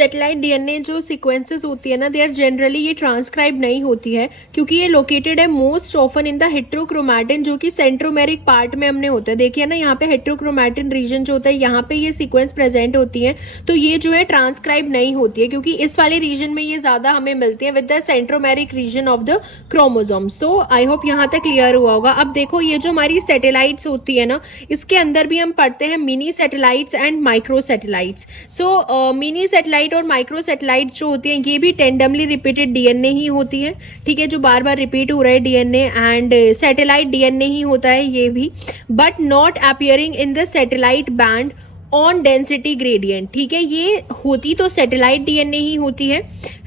Satellite DNA जो sequences होती है ना, दे आर जनरली ये ट्रांसक्राइब नहीं होती है क्योंकि ये लोकेटेड है most often in the heterochromatin, जो कि सेंट्रोमेरिक पार्ट में हमने होता है। देखिए ना, यहाँ पे हेट्रोक्रोमैटिन रीजन जो होता है, यहाँ पे ये सीक्वेंस प्रेजेंट होती है, तो ये जो है ट्रांसक्राइब नहीं होती है क्योंकि इस वाले रीजन में ये ज्यादा हमें मिलती है with the centromeric reason of the chromosome. So I hope यहाँ तक क्लियर हुआ होगा। अब देखो, ये जो हमारी सैटेलाइट्स होती है ना, इसके अंदर भी हम पढ़ते हैं mini satellites and micro satellites. So mini satellite और माइक्रो सैटेलाइट्स जो होती हैं, ये भी टेंडमली रिपीटेड डीएनए ही होती है, ठीक है, जो बार बार रिपीट हो रहा है डीएनए, एंड सैटेलाइट डीएनए ही होता है ये भी, but not appearing in the satellite band on density gradient, ठीक है। ये होती तो सैटेलाइट डीएनए ही होती है,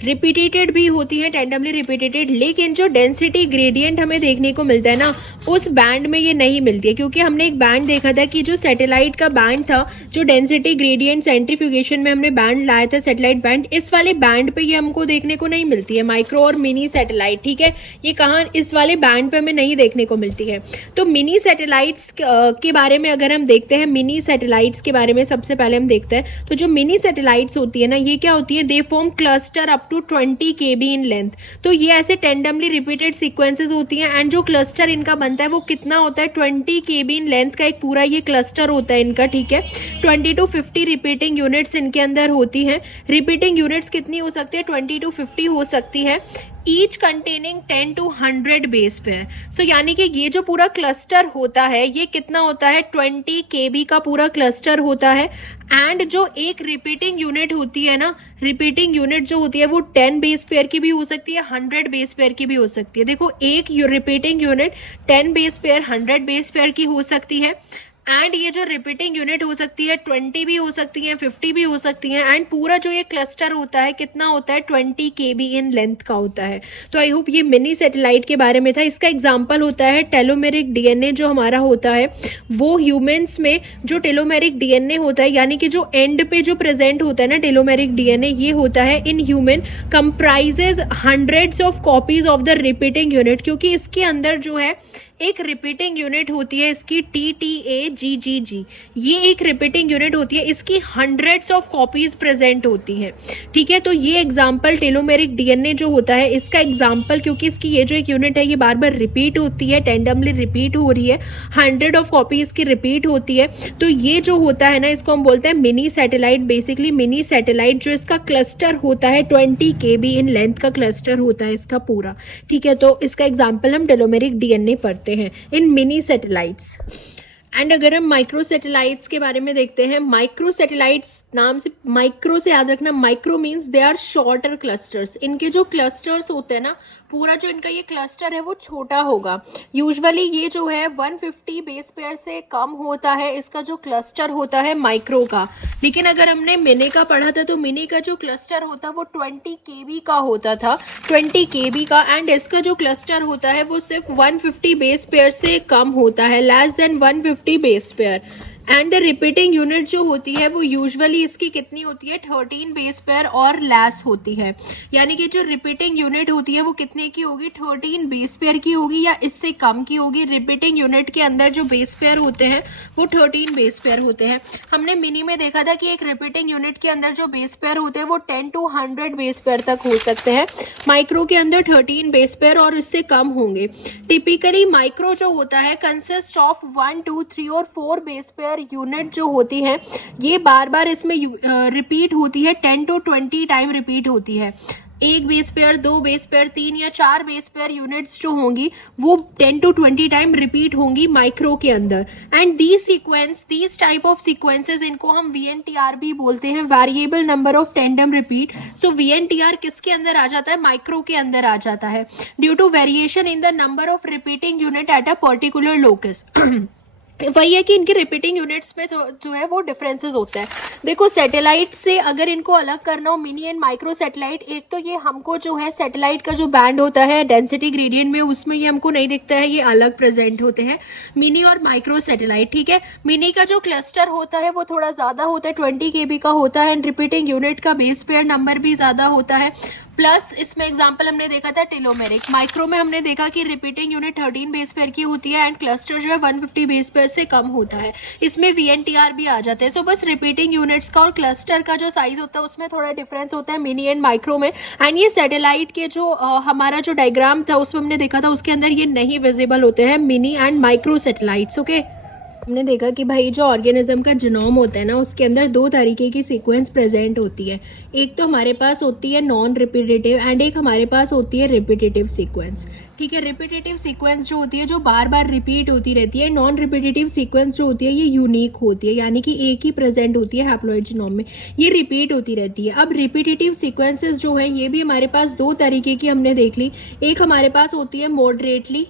रिपीटेटेड भी होती है, टेंडमली रिपीटेटेड, लेकिन जो डेंसिटी ग्रेडियंट हमें देखने को मिलता है ना, उस बैंड में ये नहीं मिलती है, क्योंकि हमने एक बैंड देखा था कि जो सैटेलाइट का बैंड था, जो डेंसिटी ग्रेडियंट सेंट्रीफ्यूगेशन में हमने बैंड लाया था, सैटेलाइट बैंड, इस वाले बैंड पे ये हमको देखने को नहीं मिलती है, माइक्रो और मिनी सैटेलाइट, ठीक है। ये कहाँ, इस वाले बैंड पे हमें नहीं देखने को मिलती है। तो मिनी सैटेलाइट्स के बारे में अगर हम देखते हैं, मिनी सैटेलाइट्स के बारे में सबसे पहले हम देखते हैं, तो जो मिनी सैटेलाइट्स होती है ना, ये क्या होती है, they form cluster up to 20 kb in length. तो ये ऐसे टेंडमली रिपीटेड सीक्वेंसेस होती हैं, एंड जो क्लस्टर इनका बनता है वो कितना होता है, 20 kb इन लेंथ का एक पूरा ये क्लस्टर होता है इनका, ठीक है। 20 to 50 रिपीटिंग यूनिट्स इनके अंदर होती हैं। रिपीटिंग यूनिट्स कितनी हो सकती है, 20 to 50 हो सकती है, each containing 10 to 100 base pair. So यानी कि ये जो पूरा क्लस्टर होता है, ये कितना होता है, 20 kb का पूरा क्लस्टर होता है। एंड जो एक रिपीटिंग यूनिट होती है ना, रिपीटिंग यूनिट जो होती है वो 10 बेस पेयर की भी हो सकती है, 100 बेस पेयर की भी हो सकती है। देखो, एक repeating unit 10 base pair, 100 base pair की हो सकती है, एंड ये जो रिपीटिंग यूनिट हो सकती है 20 भी हो सकती है, 50 भी हो सकती है, एंड पूरा जो ये क्लस्टर होता है कितना होता है, 20 kb इन लेंथ का होता है। तो आई होप ये मिनी सैटेलाइट के बारे में था। इसका एग्जांपल होता है टेलोमेरिक डीएनए जो हमारा होता है, वो ह्यूमंस में जो टेलोमेरिक डीएनए होता है, यानी कि जो एंड पे जो प्रेजेंट होता है ना टेलोमेरिक डीएनए, ये होता है in human comprises hundreds of copies of the repeating unit, क्योंकि इसके अंदर जो है एक रिपीटिंग यूनिट होती है इसकी TTAGGG, ये एक रिपीटिंग यूनिट होती है, इसकी हंड्रेड्स ऑफ कॉपीज प्रेजेंट होती हैं, ठीक है। तो ये एग्जांपल टेलोमेरिक डीएनए जो होता है, इसका एग्जांपल, क्योंकि इसकी ये जो एक यूनिट है ये बार बार रिपीट होती है, टेंडमली रिपीट हो रही है, 100 ऑफ कॉपीज की रिपीट होती है, तो ये जो होता है ना, इसको हम बोलते हैं mini satellite. Basically mini satellite जो इसका क्लस्टर होता है 20 kb इन लेंथ का क्लस्टर होता है इसका पूरा, ठीक है। तो इसका एग्जाम्पल हम टेलोमेरिक डीएनए पढ़ते हैं इन मिनी सैटेलाइट्स। एंड अगर हम माइक्रो सैटेलाइट्स के बारे में देखते हैं, माइक्रो सैटेलाइट्स नाम से, माइक्रो से याद रखना, micro means they are shorter clusters. इनके जो क्लस्टर्स होते हैं ना, पूरा जो इनका ये क्लस्टर है वो छोटा होगा। यूजुअली ये जो है 150 बेस पेयर से कम होता है इसका जो क्लस्टर होता है माइक्रो का। लेकिन अगर हमने मिनी का पढ़ा था, तो मिनी का जो क्लस्टर होता है वो 20 kb का होता था, 20 kb का, एंड इसका जो क्लस्टर होता है वो सिर्फ 150 बेस पेयर से कम होता है, less than 150 base pair. And the repeating unit जो होती है वो यूजुअली इसकी कितनी होती है, 13 बेस पेयर और लेस होती है। यानी कि जो रिपीटिंग यूनिट होती है वो कितने की होगी, 13 बेस पेयर की होगी या इससे कम की होगी। रिपीटिंग यूनिट के अंदर जो बेस पेयर होते हैं वो 13 बेस पेयर होते हैं। हमने मिनी में देखा था कि एक रिपीटिंग यूनिट के अंदर जो बेस पेयर होते हैं वो 10 to 100 बेस पेयर तक हो सकते हैं। माइक्रो के अंदर 13 बेस पेयर और इससे कम होंगे। टिपिकली माइक्रो जो होता है कंसिस्ट ऑफ 1, 2, 3 और 4 बेस पेयर यूनिट जो होती है, ये बार बार इसमें रिपीट होती है, 10 to 20 टाइम रिपीट होती है। एक बेस पेयर, 2 बेस पेयर, 3 या 4 बेस पेयर यूनिट्स जो होंगी वो 10 to 20 टाइम रिपीट होंगी माइक्रो के अंदर। And these type of sequences, इनको हम VNTR भी बोलते हैं, variable number of tandem repeat. So VNTR किसके अंदर आ जाता है, माइक्रो के अंदर आ जाता है, due to variation in the number of repeating unit at a particular locus. वही है कि इनके रिपीटिंग यूनिट्स में जो है वो डिफरेंसेस होता है। देखो, सैटेलाइट से अगर इनको अलग करना हो, मिनी एंड माइक्रो सैटेलाइट, एक तो ये हमको जो है सैटेलाइट का जो बैंड होता है डेंसिटी ग्रेडियंट में, उसमें ये हमको नहीं दिखता है, ये अलग प्रेजेंट होते हैं मिनी और माइक्रो सैटेलाइट, ठीक है। मिनी का जो क्लस्टर होता है वो थोड़ा ज्यादा होता है, 20 kb का होता है, एंड रिपीटिंग यूनिट का बेस पेयर नंबर भी ज्यादा होता है। प्लस इसमें एग्जांपल हमने देखा था टेलोमेरिक। माइक्रो में हमने देखा कि रिपीटिंग यूनिट 13 बेस पेयर की होती है एंड क्लस्टर जो है 150 बेस पेयर से कम होता है। इसमें VNTR भी आ जाते हैं। सो बस रिपीटिंग यूनिट्स का और क्लस्टर का जो साइज होता है उसमें थोड़ा डिफरेंस होता है मिनी एंड माइक्रो में। एंड ये सैटेलाइट के जो हमारा जो डायग्राम था उसमें हमने देखा था उसके अंदर ये नहीं विजिबल होते हैं mini and micro satellites. Okay, हमने देखा कि भाई जो ऑर्गेनिज्म का जीनोम होता है ना उसके अंदर दो तरीके की सीक्वेंस प्रेजेंट होती है। एक तो हमारे पास होती है नॉन रिपीटेटिव एंड एक हमारे पास होती है रिपीटेटिव सीक्वेंस। ठीक है, रिपीटेटिव सीक्वेंस जो होती है जो बार बार रिपीट होती रहती है। नॉन रिपीटेटिव सीक्वेंस जो होती है ये यूनिक होती है, यानी कि एक ही प्रेजेंट होती है हैप्लॉइड जीनोम में, ये रिपीट होती रहती है। अब रिपीटेटिव सीक्वेंसेस जो है ये भी हमारे पास दो तरीके की हमने देख ली। एक हमारे पास होती है मॉडरेटली,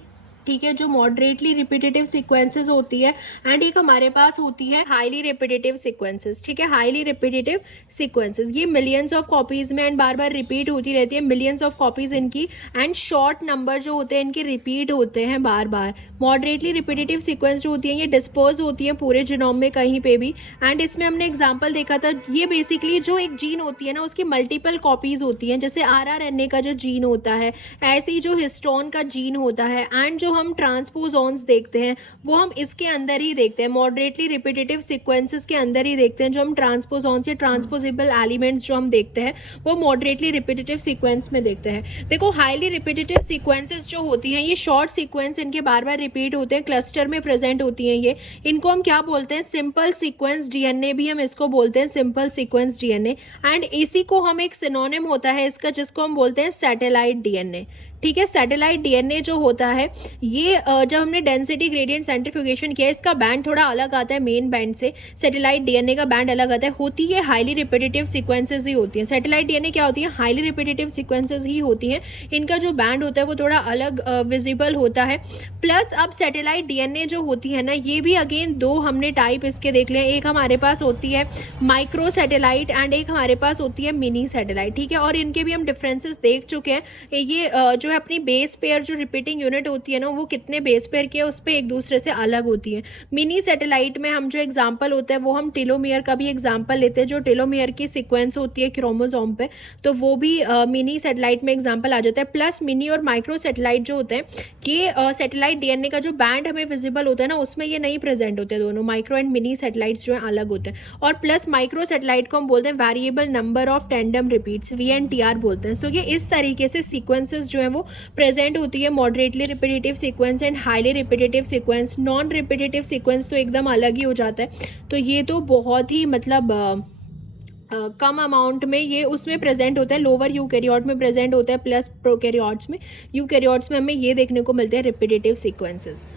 ठीक है, जो मॉडरेटली रिपीटेटिव सीक्वेंसेस होती है, एंड एक हमारे पास होती है हाईली रिपीटेटिव सीक्वेंसेस। ठीक है, हाईली रिपीटेटिव सीक्वेंसेस ये मिलियंस ऑफ कॉपीज में एंड बार बार रिपीट होती रहती है, मिलियंस ऑफ कॉपीज इनकी, एंड शॉर्ट नंबर जो होते हैं इनके रिपीट होते हैं बार बार। मॉडरेटली रिपीटेटिव सीक्वेंस जो होती है ये डिस्पर्स होती है पूरे जीनोम में कहीं पे भी। एंड इसमें हमने एग्जाम्पल देखा था, ये बेसिकली जो एक जीन होती है ना उसकी मल्टीपल कॉपीज होती हैं, जैसे RRNA का जो जीन होता है, ऐसे ही जो हिस्टोन का जीन होता है, एंड जो हम ट्रांसपोजॉन्स देखते हैं वो हम इसके अंदर ही देखते हैं, मॉडरेटली रिपीटेटिव सीक्वेंसेस के अंदर ही देखते हैं। जो हम ट्रांसपोजॉन्स या ट्रांसपोजेबल एलिमेंट्स जो हम देखते हैं वो मॉडरेटली रिपीटेटिव सीक्वेंस में देखते हैं। देखो, हाईली रिपीटेटिव सीक्वेंसेस जो होती हैं ये शॉर्ट सीक्वेंस इनके बार बार रिपीट होते हैं, क्लस्टर में प्रेजेंट होती हैं। ये इनको हम क्या बोलते हैं, सिंपल सीक्वेंस DNA भी हम इसको बोलते हैं, सिंपल सीक्वेंस DNA। एंड इसी को हम एक सिनोनिम होता है इसका जिसको हम बोलते हैं सैटेलाइट DNA। ठीक है, सैटेलाइट DNA जो होता है ये जब हमने डेंसिटी ग्रेडियंट सेंट्रीफ्यूगेशन किया इसका बैंड थोड़ा अलग आता है मेन बैंड से। सैटेलाइट DNA का बैंड अलग आता है। होती है हाईली रिपीटेटिव सीक्वेंसेस ही होती हैं। सैटेलाइट DNA क्या होती है, हाईली रिपीटेटिव सीक्वेंसेस ही होती हैं। इनका जो बैंड होता है वो थोड़ा अलग विजिबल होता है। प्लस अब सैटेलाइट DNA जो होती है ना ये भी अगेन दो हमने टाइप इसके देख लिया। एक हमारे पास होती है माइक्रो सैटेलाइट एंड एक हमारे पास होती है मिनी सैटेलाइट। ठीक है, और इनके भी हम डिफरेंसेस देख चुके हैं। ये जो है अपनी बेस पेयर जो रिपीटिंग यूनिट होती है ना वो कितने बेस पेयर के उस पर एक दूसरे से अलग होती है। मिनी सैटेलाइट में हम जो एग्जांपल होता है वो हम टेलोमियर का भी एग्जांपल लेते हैं। जो टेलोमियर की सीक्वेंस होती है क्रोमोसोम पे तो वो भी मिनी सैटेलाइट में एग्जांपल आ जाता है। प्लस मिनी और माइक्रो सैटेलाइट जो होते हैं ये सैटेलाइट DNA का जो बैंड हमें विजिबल होता है ना उसमें ये नहीं प्रेजेंट होते, दोनों माइक्रो एंड मिनी सैटेलाइट्स जो है अलग होते हैं। और प्लस माइक्रो सैटेलाइट को हम बोलते हैं variable number of tandem repeats, VNTR बोलते हैं। सो ये इस तरीके से सीक्वेंसेस जो है वो प्रेजेंट होती है, moderately repetitive sequence and highly repetitive sequence. Non repetitive sequence तो एकदम अलग ही हो जाता है। तो ये तो बहुत ही मतलब कम अमाउंट में ये उसमें प्रेजेंट होता है, लोअर यूकैरियोट में प्रेजेंट होता है, प्लस प्रोकैरियोट्स में। यूकैरियोट्स में हमें ये देखने को मिलते हैं रिपीटेटिव सीक्वेंसेस।